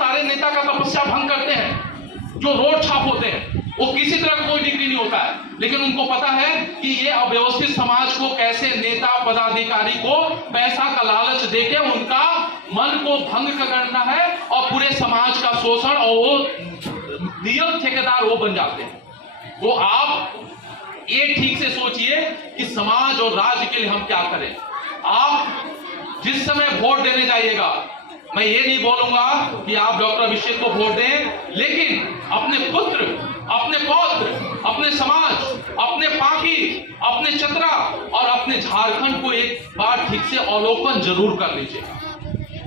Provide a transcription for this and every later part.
सारे नेता का तपस्या भंग करते हैं, जो रोड छाप होते हैं, वो किसी तरह का कोई डिग्री नहीं होता है, लेकिन उनको पता है कि ये अव्यवस्थित समाज को कैसे नेता पदाधिकारी को पैसा का लालच देके उनका मन को भंग करना है और पूरे समाज का शोषण, और वो रियल ठेकेदार वो बन जाते हैं। तो आप ये ठीक से सोचिए कि समाज और राज्य के लिए हम क्या करें। आप जिस समय वोट देने जाइएगा, मैं ये नहीं बोलूंगा कि आप डॉक्टर अभिषेक को वोट दें, लेकिन अपने पुत्र, अपने पौत्र, अपने समाज, अपने पाखी, अपने चतरा और अपने झारखंड को एक बार ठीक से अवलोकन जरूर कर लीजिए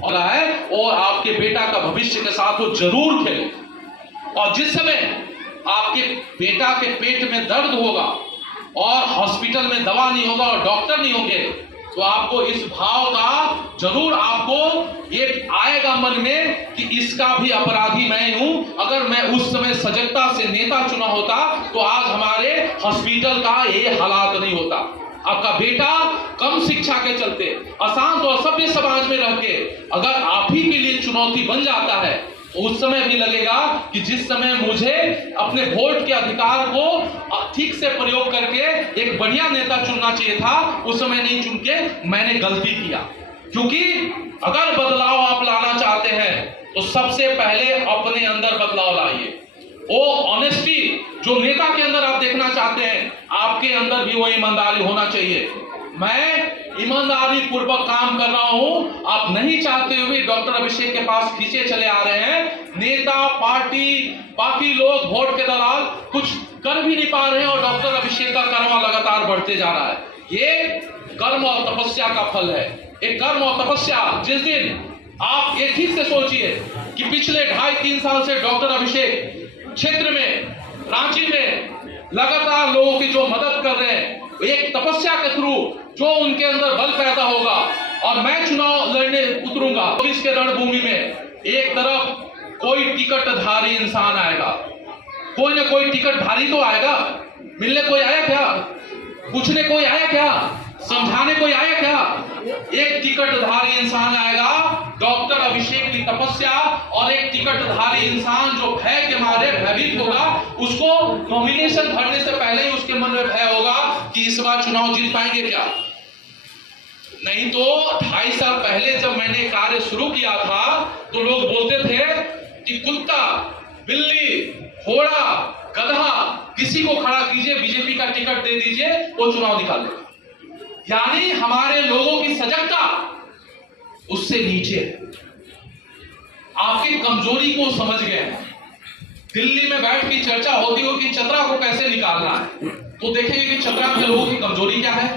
और आपके बेटा का भविष्य के साथ वो जरूर खेले। और जिस समय आपके बेटा के पेट में दर्द होगा और हॉस्पिटल में दवा नहीं होगा और डॉक्टर नहीं होंगे, तो आपको इस भाव का जरूर आपको ये आएगा मन में कि इसका भी अपराधी मैं हूं। अगर मैं उस समय सजगता से नेता चुना होता तो आज हमारे हॉस्पिटल का ये हालात नहीं होता। आपका बेटा कम शिक्षा के चलते अशांत और सभ्य समाज में रह के अगर आप ही के लिए चुनौती बन जाता है, उस समय भी लगेगा कि जिस समय मुझे अपने वोट के अधिकार को ठीक से प्रयोग करके एक बढ़िया नेता चुनना चाहिए था, उस समय नहीं चुन के मैंने गलती किया। क्योंकि अगर बदलाव आप लाना चाहते हैं तो सबसे पहले अपने अंदर बदलाव लाइए। वो ऑनेस्टी जो नेता के अंदर आप देखना चाहते हैं, आपके अंदर भी वो ईमानदारी होना चाहिए। मैं ईमानदारी पूर्वक काम कर रहा हूं, आप नहीं चाहते हुए डॉक्टर अभिषेक के पास खींचे चले आ रहे हैं। नेता, पार्टी, बाकी लोग, वोट के दलाल कुछ कर भी नहीं पा रहे हैं और डॉक्टर अभिषेक का कर्म लगातार बढ़ते जा रहा है। ये कर्म और तपस्या का फल है। एक कर्म और तपस्या, जिस दिन आप ये ठीक से सोचिए कि पिछले 2.5-3 साल से डॉक्टर अभिषेक क्षेत्र में, रांची में लगातार लोगों की जो मदद कर रहे हैं, एक तपस्या के थ्रू जो उनके अंदर बल पैदा होगा और मैं चुनाव लड़ने उतरूंगा तो इसके रणभूमि में एक तरफ कोई टिकटधारी इंसान आएगा, कोई ना कोई टिकटधारी तो आएगा। मिलने कोई आया क्या? पूछने कोई आया क्या? समझाने कोई आया क्या? एक टिकटधारी इंसान आएगा, डॉक्टर अभिषेक की तपस्या, और एक टिकटधारी इंसान जो भय के मारे भयभीत होगा, उसको नॉमिनेशन भरने से पहले ही उसके मन में भय होगा कि इस बार चुनाव जीत पाएंगे क्या। नहीं तो 2.5 साल पहले जब मैंने कार्य शुरू किया था तो लोग बोलते थे कि कुत्ता, बिल्ली, घोड़ा, गधा किसी को खड़ा कीजिए, बीजेपी का टिकट दे दीजिए, वो चुनाव निकाले। यानी हमारे लोगों की सजगता उससे नीचे। आपकी कमजोरी को समझ गए। दिल्ली में बैठ की चर्चा होती हो कि चतरा को कैसे निकालना है, तो देखेंगे कि चतरा के लोगों की कमजोरी क्या है,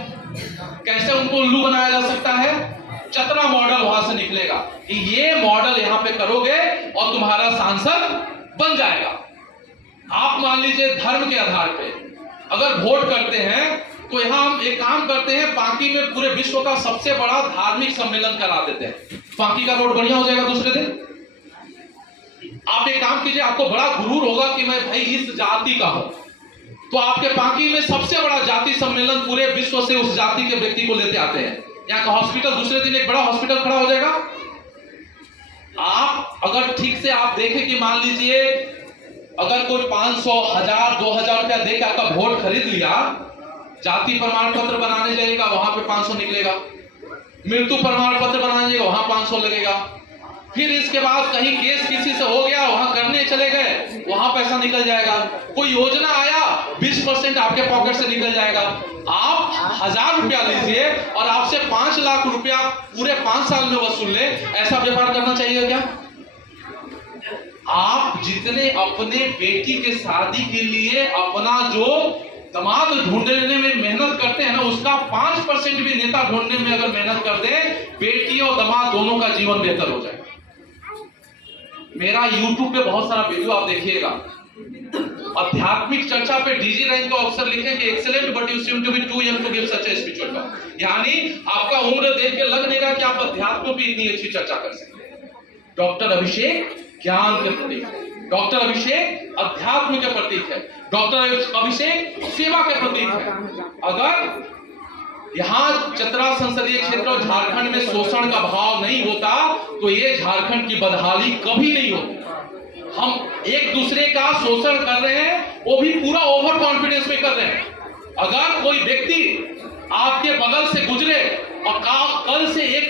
कैसे उनको उल्लू बनाया जा सकता है। चतरा मॉडल वहां से निकलेगा कि ये मॉडल यहां पे करोगे और तुम्हारा सांसद बन जाएगा। आप मान लीजिए धर्म के आधार पे अगर वोट करते हैं तो यहां हम एक काम करते हैं, बाकी में पूरे विश्व का सबसे बड़ा धार्मिक सम्मेलन करा देते हैं। बाकी का रोड बढ़िया हो जाएगा दूसरे दिन। आप एक काम कीजिए, आपको बड़ा गुरूर होगा कि मैं भाई इस जाति का हूं, तो आपके बाकी में सबसे बड़ा जाति सम्मेलन पूरे विश्व से उस जाति के व्यक्ति को लेते आते हैं। यहाँ का हॉस्पिटल दूसरे दिन एक बड़ा हॉस्पिटल खड़ा हो जाएगा। आप अगर ठीक से आप देखें कि मान लीजिए अगर कोई 500, 1000, 2000 रुपया देकर आपका वोट खरीद लिया, जाति प्रमाण पत्र बनाने जाएगा वहां पे 500 निकलेगा, मृत्यु प्रमाण पत्र बनाने जाएगा वहां 500 लगेगा, फिर इसके बाद कहीं केस किसी से हो गया वहां करने चले गए वहां पैसा निकल जाएगा, कोई योजना आया 20% आपके पॉकेट से निकल जाएगा। आप 1000 रुपया लीजिए और आपसे 5 लाख रुपया पूरे 5 साल में वसूल ले, ऐसा व्यापार करना चाहिए क्या? आप जितने अपने बेटी के शादी के लिए अपना जो दामाद ढूंढने में मेहनत करते हैं ना, उसका 5% भी नेता ढूंढने में अगर मेहनत कर दे, बेटी और दामाद दोनों का जीवन बेहतर हो जाएगा। मेरा YouTube पे बहुत सारा वीडियो आप देखिएगा। आध्यात्मिक चर्चा पे डीजी रैंक का अफसर लिखेंगे excellent but you seem to be too young to give such a spiritual talk. यानी आपका उम्र देख के लग नहीं रहा कि आप अध्यात्म पे इतनी अच्छी चर्चा कर सकते। डॉक्टर अभिषेक ज्ञान के प्रतीक है, डॉक्टर अभिषेक अध्यात्म के प्रतीक है, डॉक्टर अभिषेक सेवा के प्रतीक है। अगर यहाँ चतरा संसदीय क्षेत्र और झारखंड में शोषण का भाव नहीं होता तो ये झारखंड की बदहाली कभी नहीं होती। हम एक दूसरे का शोषण कर रहे हैं, वो भी पूरा ओवर कॉन्फिडेंस में कर रहे हैं। अगर कोई व्यक्ति आपके बगल से गुजरे और कल से एक